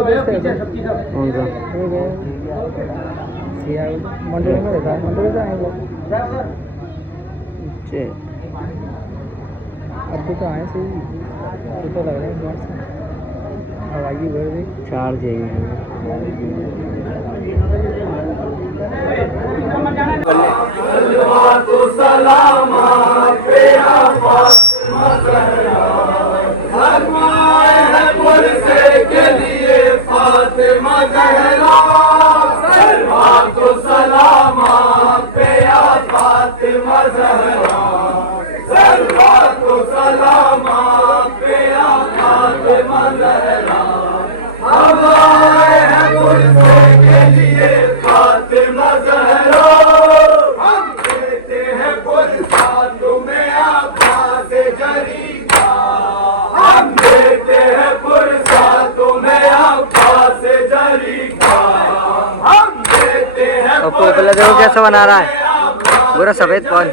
कौन सा? मंडल में रहता है, मंडल में आएंगे अब तो आए सही तो लग रहा है अब आगे बढ़ गई चार्ज है पहले देखो कैसा बना रहा है पूरा सफेद कौन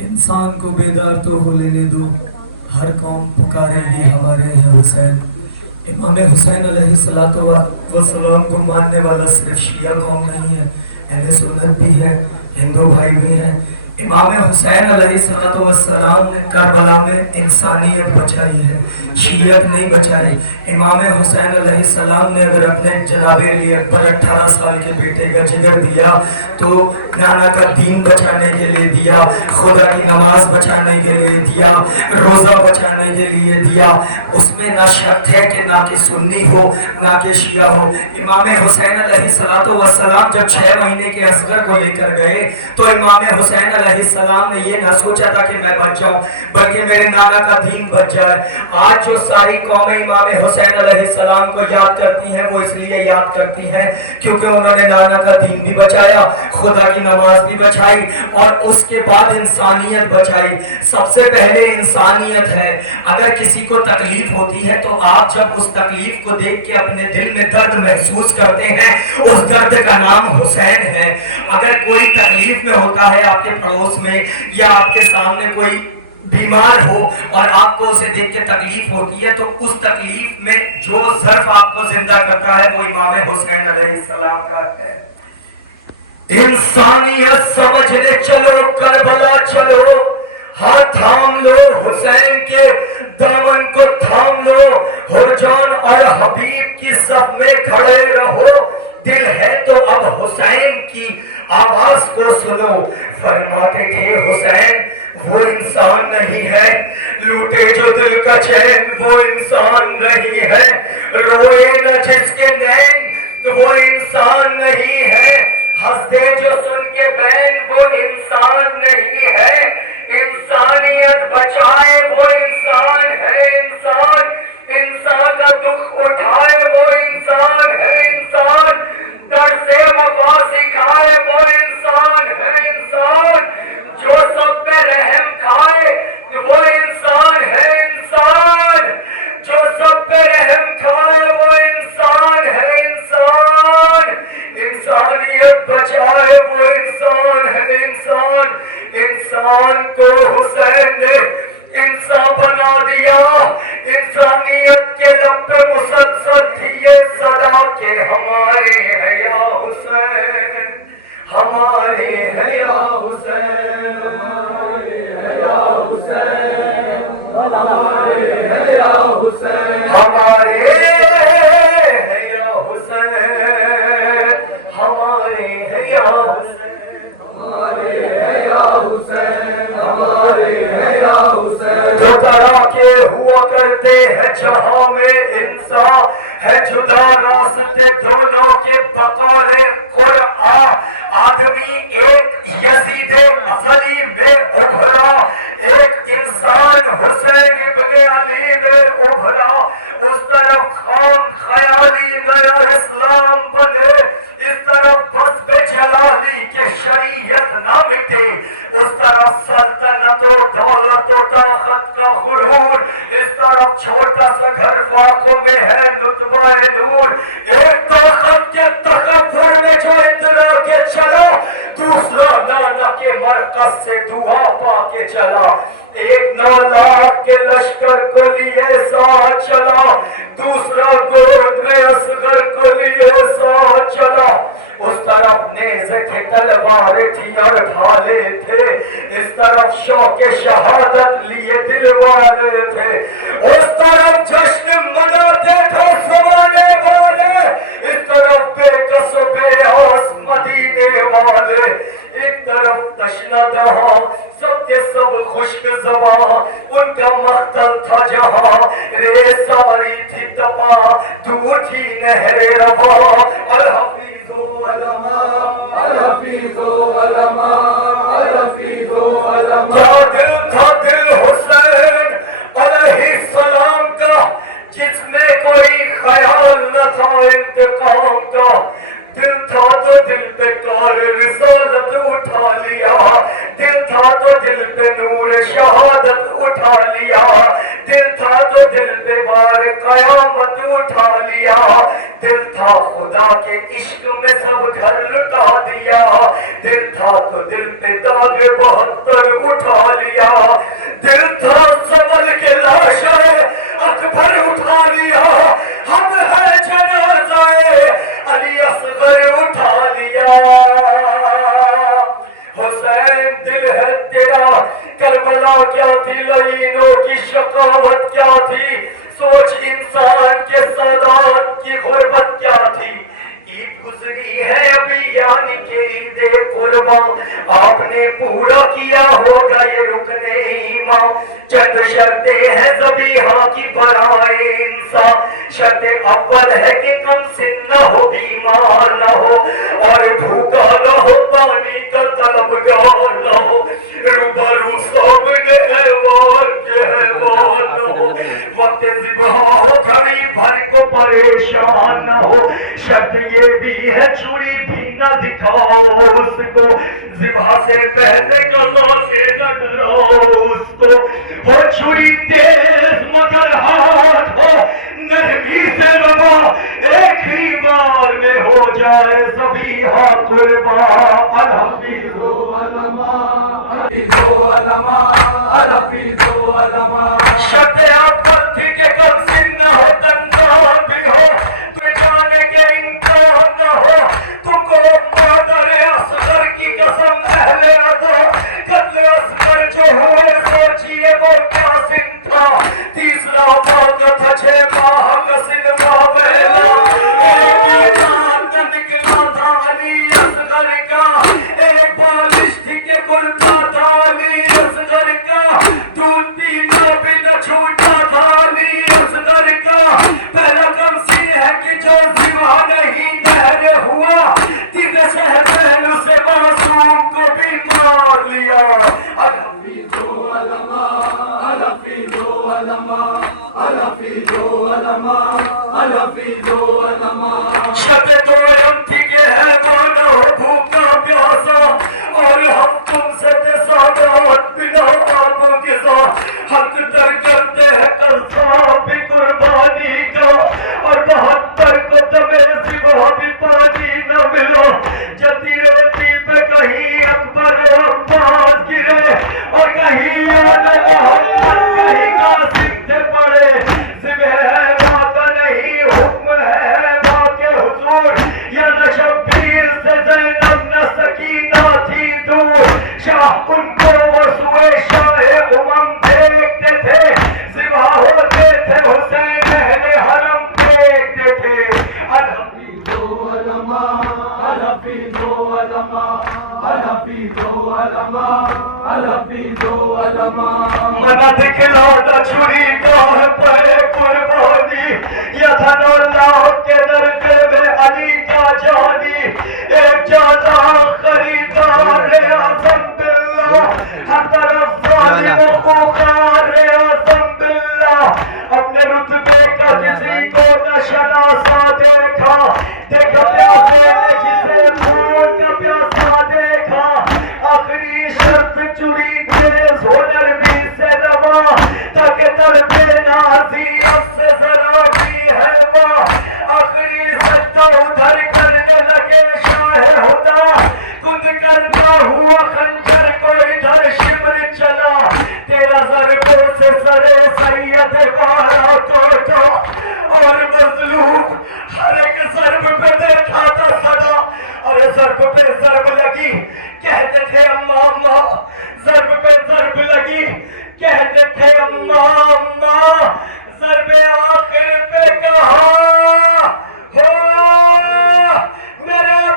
इंसान को बेदार तो हो लेने दो, हर कौम पुकारेगी हमारे हैं हुसैन। इमाम हुसैन अलैहिस्सलातु वस्सलाम को मानने वाला सिर्फ शिया कौम नहीं है, अहले सुन्नत भी है, हिंदू भाई भी हैं। इमाम हुसैन अलैहिस्सलाम ने करबला में इंसानियत बचाई है, शीयत नहीं बचाई। इमाम हुसैन अलैहिस्सलाम ने अगर अपने जनाबे अली अकबर 18 साल के बेटे का जिगर दिया तो नाना का दीन बचाने के लिए दिया, खुदा की नमाज बचाने के लिए दिया, रोज़ा बचाने के लिए दिया। उसमें ना शक है कि ना कि सुन्नी हो ना कि शिया हो। इमाम हुसैन अलैहिस्सलाम जब 6 महीने के असगर को लेकर गए तो इमाम हुसैन अलैहिस्सलाम ने ये ना सोचा था कि मैं बच जाऊं, बल्कि मेरे नाना का दीन बच जाए। आज जो सारी कौमें इमाम हुसैन अलैहिस्सलाम को याद करती हैं वो इसलिए याद करती हैं क्योंकि उन्होंने नाना का दीन भी बचाया, खुदा की नमाज भी बचाई और उसके बाद इंसानियत बचाई। सबसे पहले इंसानियत है। अगर किसी को तकलीफ होती है तो आप जब उस तकलीफ को देख के अपने दिल में दर्द महसूस करते हैं, उस दर्द का नाम हुसैन है। अगर कोई तकलीफ में होता है आपके पड़ोस में या आपके सामने कोई बीमार हो और आपको उसे देख के तकलीफ होती है तो उस तकलीफ में जो ज़र्फ आपको जिंदा करता है वो इमाम हुसैन अलैहिस्सलाम का है। इंसानियत समझने चलो, करबला चलो, हाथ थाम लो, हुसैन के दामन को थाम लो, हुरजान और हबीब की सफ में खड़े रहो। दिल है तो अब हुसैन की आवाज को सुनो। फरमाते थे हुसैन वो इंसान नहीं है, लूटे जो दिल का चैन वो इंसान नहीं है, रोए न जिसके नैन वो इंसान नहीं है, हंस दे जो सुन के बैन वो इंसान नहीं है, इंसानियत बचाए वो इंसान है। इंसान का दुख उठाए वो इंसान है। इंसान दर्द से वफा सिखाए वो इंसान है। जो सब पे रहम खाए वो इंसान है। जो सब पे रहम खाए वो इंसान है। इंसानियत बचाए वो इंसान है। इंसान को हुसैन ने इंसान बना दिया। इंसानियत के लब पे मुसलसल थी ये सदा के हमारे है या हुसैन, हमारे है या हुसैन, हमारे है या हुसैन, हमारे है या हुसैन, हमारे है या हुसैन, हमारे है या हुसैन, हमारे है या हुसैन, हमारे है या हुसैन। दो तरह के हुआ करते हैं जहां में इंसान है जुदा रास्ते दोनों के बकौले कुरआन। आदमी एक यजीद अजली में उभरा, एक इंसान हुसैन इब्ने अली में उभरा। उस तरफ खाम खयाली गया इस्लाम बने, इस तरफ बस पे जलाली के शरीयत ना मिटे, उस तरफ सल्तनत और दौलत और ताकत का गुरूर, इस तरफ छोटा सा घर वाकों में है लुत्फा नूर। एक ताकत के तकब्बुर में जो इतना के चला, दूसरा नाना के मरकज से दुआ पाके चला। एक 9 लाख के लश्कर को लिए साथ चला, दूसरा गोद में असगर को लिए साथ चला। उस तरफ नेज़े के तलवारें थी और ढाले थे, इस तरफ शौक़े शहादत लिए दिल वाले थे। उस तरफ जश्न मनाते थे ज़माने वाले, इस तरफ बेकस बेआस मदीने वाले। एक तरफ तशना दहां सब के सब खुश्क ज़बां, उनका मख्तल था जहां, रे सारी थी तपा, दूर थी नहरे रवा। अल हफीज़ो अलमा, अल हफीज़ो अलमा, अल हफीज़ो अलमा। क्या दिल था दिल हुसैन अलैहिस्सलाम का, जिसमें कोई ख्याल न था इंतकाम का। दिल था तो दिल पे कार रिसालत उठा लिया, दिल था तो दिल पे नूर शहादत उठा लिया, दिल था तो दिल पे बार कयामत उठा लिया। दिल था खुदा के इश्क में सब घर लुटा दिया, दिल था तो दिल पे दाग 72 उठा लिया। दिल था सबल के लाशें अकबर उठा लिया, हम है जनाज़ाए अली असगर उठा लिया। हुसैन दिल है شرط اول ہے کہ کم سن نہ ہو بیمار نہ ہو اور بھوکا نہ ہو پانی کا طلبگار نہ ہو روبرو سامنے حیوان کے حیوان نہ ہو وقت ذبح ہو گھڑی بھر کو پریشان نہ ہو شرط یہ بھی ہے چوڑی بھی نہ دکھاؤ اس کو ذبح سے پہلے قضا سے نہ ڈراؤ اس کو وہ چوڑی تیز مگر ہاتھ ہو نرمی سے روا ایک ہی بار میں ہو جائے سبھی ہاتھ قربا الحفیظ شرط اول تھی کہ کم سن نہ ہو تنظام بھی ہو جانے کے امکان نہ ہو تم کو مادر اصغر کی قسم اہل ادا قتل اصغر جو ہوئے سوچیے وہ کیا سن تھا تیسرا واقعہ تھا 6 ماہ کا سنوا پہلا ایک ہی جان کا نکلا تھا علی اصغر کا ایک بالش تھی کہ کرتا تھا علی اصغر کا دودھ پینا بھی نہ چھوٹا تھا علی اصغر کا پہلا کم سی ہے کہ جو ذبح نہیں بہر ہوا تین شہ پہلو سے معصوم کو بھی مار لیا شب تو علم تھی کہ حیوان ہو بھوکا پیاسا اور ہم تم سے سادات بنا آبوں کے ساتھ حق در کرتے ہیں قرصہ بھی قربانی کا اور 72 کو تمہیں ذبح بھی پانی نہ ملا جلدی روٹی پہ کہیں اکبر و عباس گرے اور کہیں یاد محمد کہیں قاسم سے پڑے ذبح ہے کا نہیں حکم ہے کے حضور یا نہ شبیر سے زینب نہ سکینہ تھی دور شاہ ان کو وہ سوئے شاہ امم دیکھتے تھے ذبح ہوتے تھے حسین اہل حرم دیکھتے تھے منع دکھلاتا چھری گاہ پہ قربانی یا دھن اللہ کے درجے میں علی کا جانی ایک جازہ خریدار اعظم باللہ ہر طرف ظالم و خوخار اعظم باللہ اپنے رتبے کا کسی کو نہ شناسا دیکھا دیکھا پیاسے نے جسے خون کا پیاسا دیکھا آخری شرط چوری تیز ہو نرمی سے روا تاکہ تڑپے نازی اب سے ذرا بھی ہے واہ آخری سجدہ ادھر کرنے لگے شاہ ہدا کند کرتا ہوا خنجر کو ادھر شمر چلا تیرا ضربوں سے سرے سید پارا ٹوٹا اور مظلوم ہر ایک ضرب پہ دیکھا تھا صدا اور ضرب پہ ضرب لگی کہتے تھے اماں اماں ضرب پہ ضرب لگی کہتے تھے اماں اماں ضرب آخر پہ کہا ہو میرے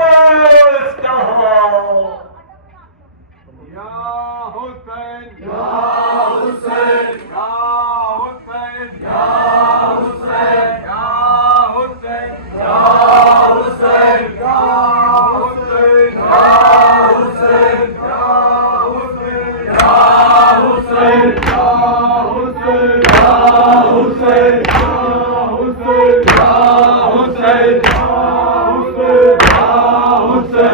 پاس کہا یا حسین یا حسین یا حسین یا حسین یا حسین یا حسین یا حسین یا حسین یا حسین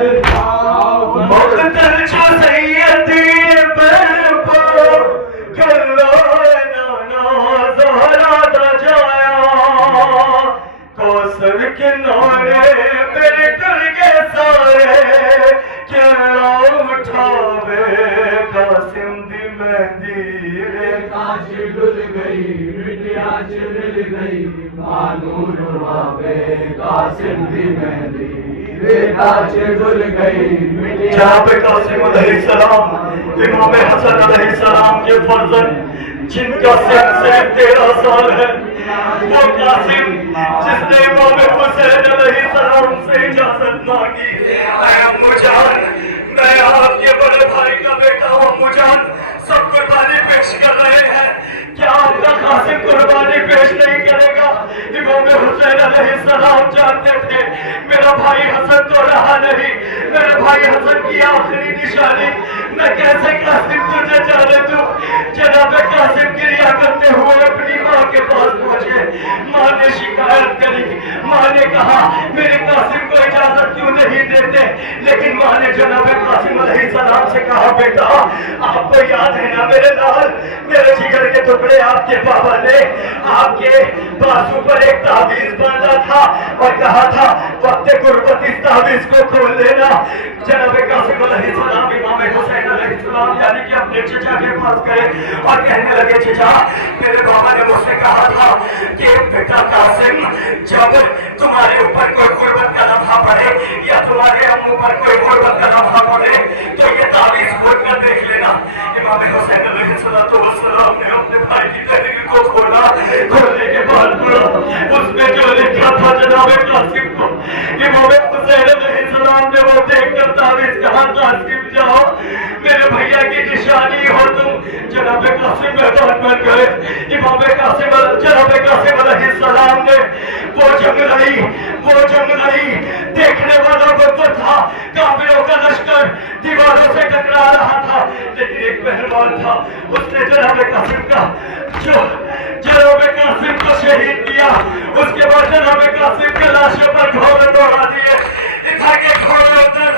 جناب قاسم علیہ السلام امام حسن علیہ السلام کے فرزند جن کا سن صرف 13 سال ہے وہ قاسم جس نے امام حسین علیہ السلام سے اجازت مانگی اے امو جان میں آپ کے بڑے بھائی کا بیٹا ہوں امو جان سب قربانی پیش کر رہے ہیں کیا آپ کا कासिम कुर्बानी पेश नहीं करेगा। इमाम हुसैन अलैहिस्सलाम जानते थे मेरा भाई हसन तो रहा नहीं, मेरे भाई हसन की आखिरी निशानी मैं कैसे कासिम तुझे जाने दूं। जनाब कासिम क्रिया करते हुए अपनी माँ के पास पहुंचे। माँ ने शिकायत करी, माँ ने कहा मेरे कासिम को इजाजत क्यों नहीं देते, लेकिन माँ ने जनाब कासिम अलैहिस्सलाम से कहा बेटा आपको याद है ना मेरे लाल, मेरे जिगर के टुकड़े आपके बाबा ने आपके बाजू पर एक ताबीज बांधा था और कहा था वक्त गुर्बत इस ताबीज को खोल लेना। जनाब कासिम अलैहिस्सलाम इमाम हुसैन अलैहिस्सलाम यानी कि अपने चचा के पास गए और कहने लगे चचा मेरे बाबा ने मुझसे कहा था कि बेटा कासिम जब तुम्हारे ऊपर कोई गुर्बत का लम्हा पड़े या तुम्हारे अम्मू पर कोई गुर्बत का लम्हा पड़े तो ये ताबीज खोल कर देख लेना। इमाम हुसैन अलैहिस्सलाम ने अपने भाई की तहरीर को खोला, खोलने के बाद उसमें जो लिखा था जनाब कासिम को, इमाम हुसैन अलैहिस्सलाम ने वो देखकर ताबीज कहा कासिम जाओ मेरे भैया की निशानी हो तुम। जनाब कासिम मैदान बन गए। इमाम जनाब कासिम अलैहिस्सलाम ने वो जंग लड़ी देखने वालों को तो था काफिरों का लश्कर दीवारों से टकरा रहा था, लेकिन एक पहलवान था उसने जनाब कासिम को शहीद किया। उसके बाद जनाब कासिम के लाशों पर घोड़े दौड़ा दिए, उधर के घोड़े उधर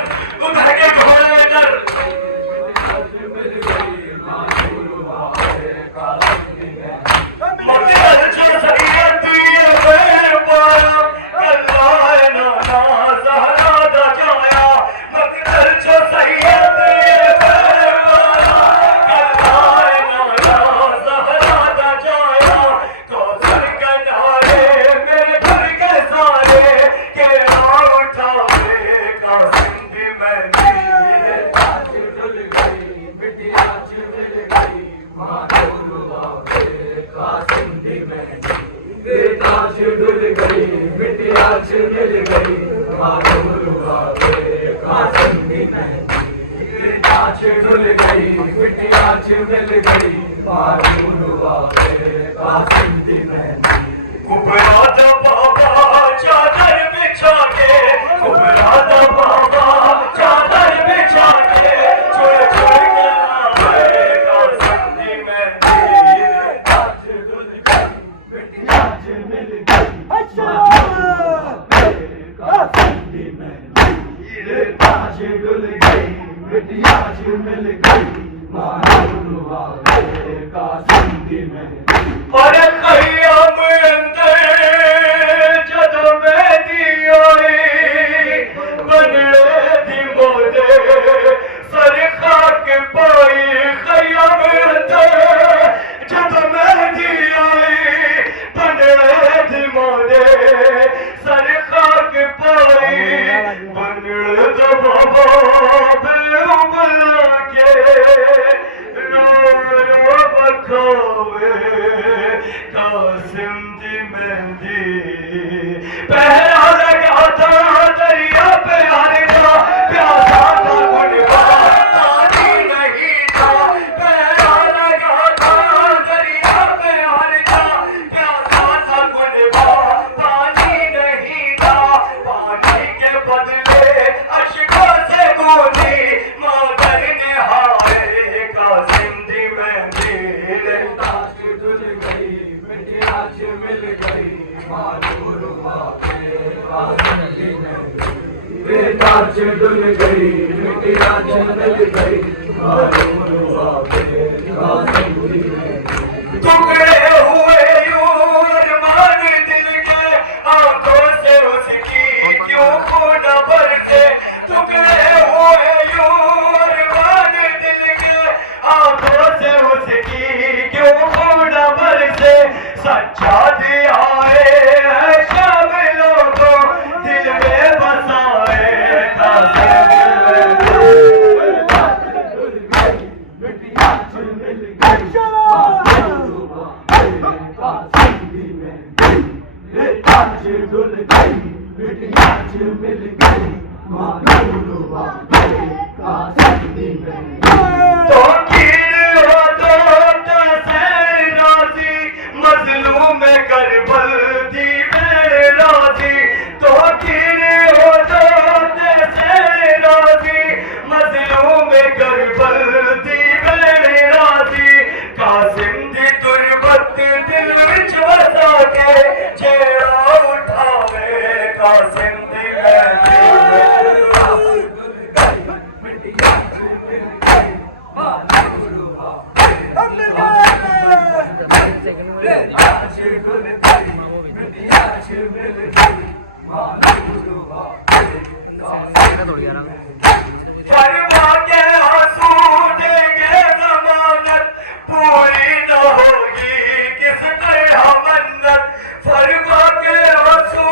फरमा के आंसू देंगे जमानत पूरी न होगी किस तरह मन्नत फरमा के आंसू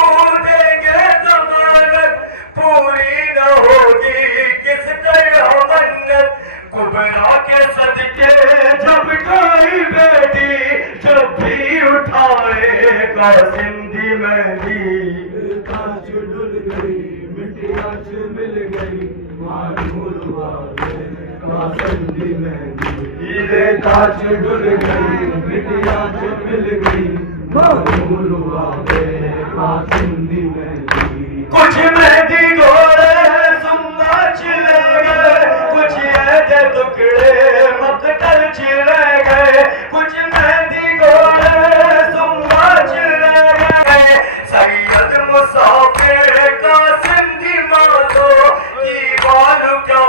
देंगे जमानत पूरी न होगी किस तरह मन्नत कुबरा के सदके जब कोई बेटी जब भी उठाए कासिम दी मेहंदी ताज डुल गई मिट्टियां च मिल गई मानूर वाले कासिम दी मेहंदी हीरे ताज डुल गई मिट्टियां च मिल गई मानूर वाले कासिम दी मेहंदी कुछ मेहंदी गोरे सुन्ना छिले गए कुछ ऐसे टुकड़े मकतल छिले गए कुछ मेहंदी गोरे सुन्ना छिले गए सैयद मुसाफिर कासिम दी मातो की बाल क्या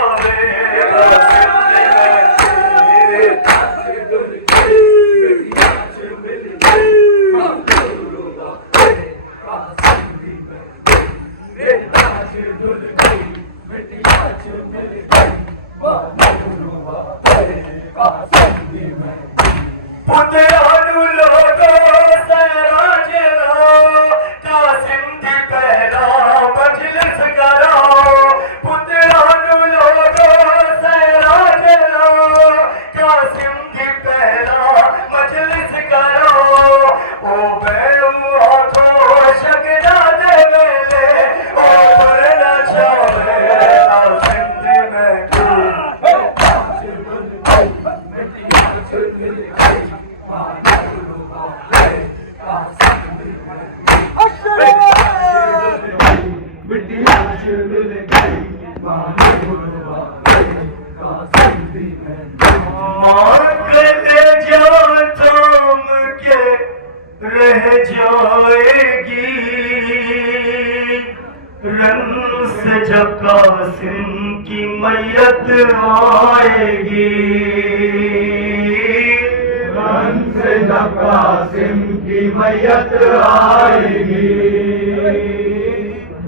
पुत्रानु लोगो सारा जला कासिम दी पहला मजलिस कराओ पुत्रानु लोगो सारा जला कासिम दी पहला मजलिस कराओ ओ बैऊ आठो शगना दे वेले ओ परना चाहे कासिम दी रह जाएगी रंग से जब कासिम की मैयत आएगी रंग से जब कासिम की मैयत आएगी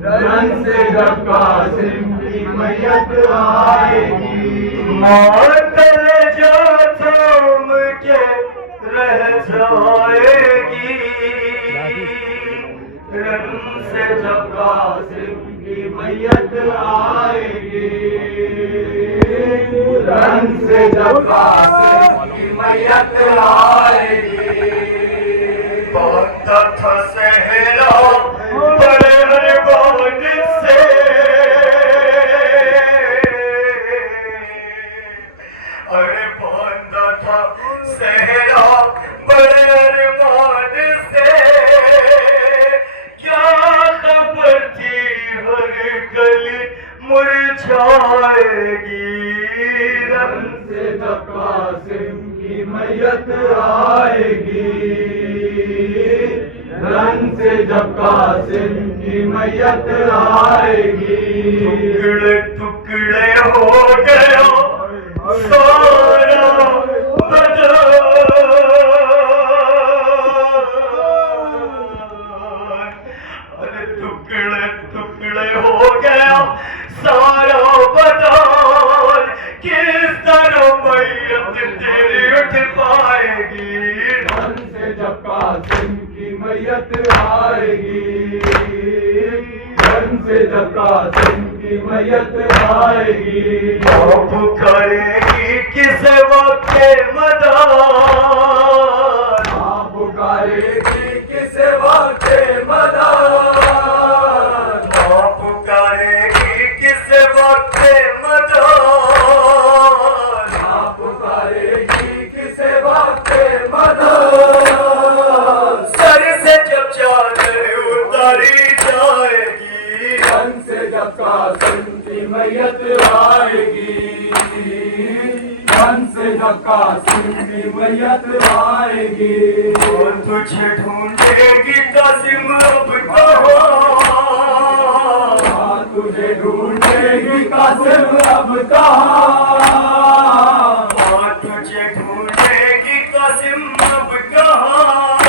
रंग से जब कासिम की मैयत आएगी मातल जो थम के रह जाएगी रंग से जब कासिम की मैयत आएगी रंग से जब कासिम की मैयत आएगी बहुत था सहरा बड़े अरमान से अरे बांधा था सहरा बड़े अरमान से क्या खबर थी हर गली मुरझाएगी रंग से जब कासिम की मैयत आएगी रंग से जब कासिम की मैयत आएगी टुकड़े टुकड़े हो गया सारा बदन अरे टुकड़े टुकड़े हो गया सारा बदन किस तरह मैयत तेरी उठ पाएगी रंग से जब कासिम की मैयत आएगी रंग से जब कासिम की मैयत आएगी पुकारेगी किस वक्त मदार पुकारेगी किस वक्त मदार पुकारेगी किस वक्त मदार पुकारेगी किस वक्त मदार सर से जब चादर उतारी जाएगी रंग से जब कासिम की मैयत आएगी रंग से जब कासिम की मैयत आएगी और तुझे ढूंढेगी कासिम अब कहाँ तुझे ढूंढेगी कासिम अब कहाँ तुझे ढूंढेगी कासिम अब कहाँ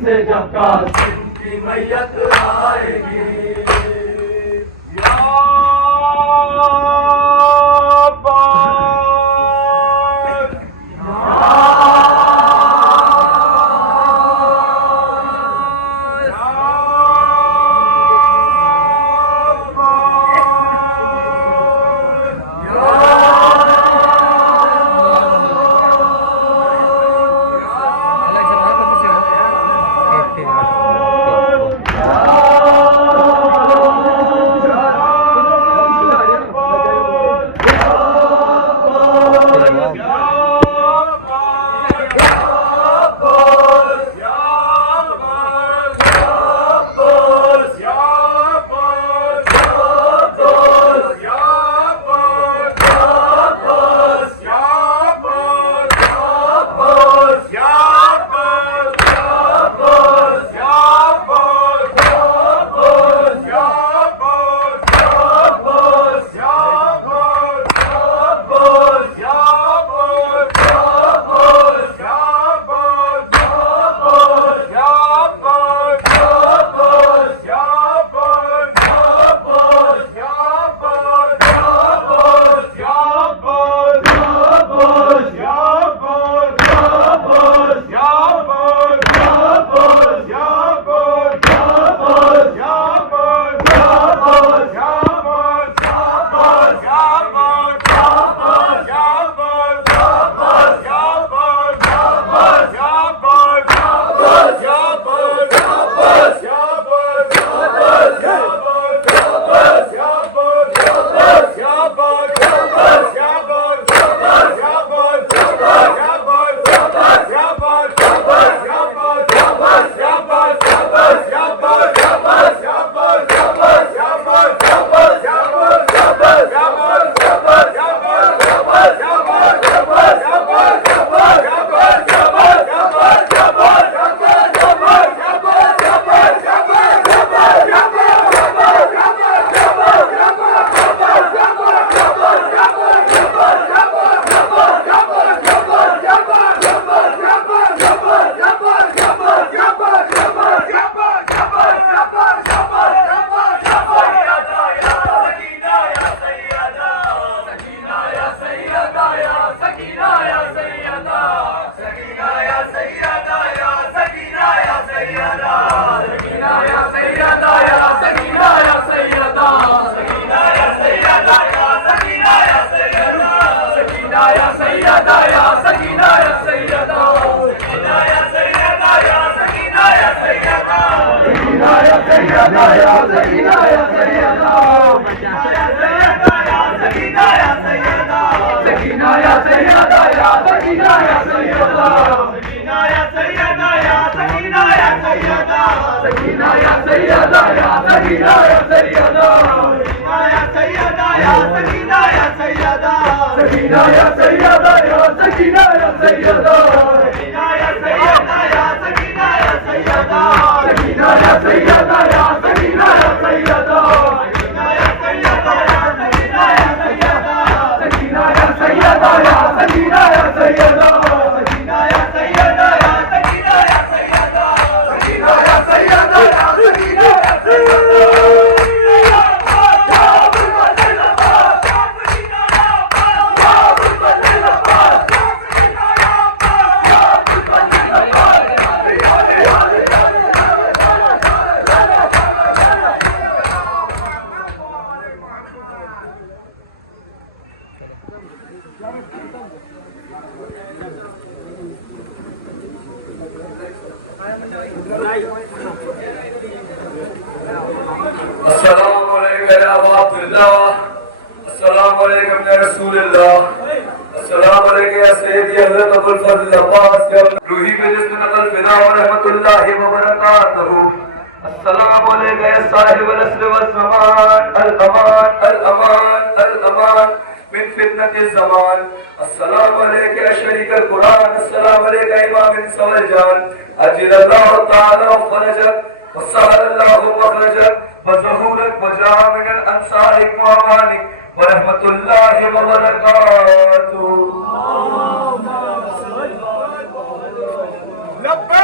से जब कासिम की मैयत आएगी या لبیک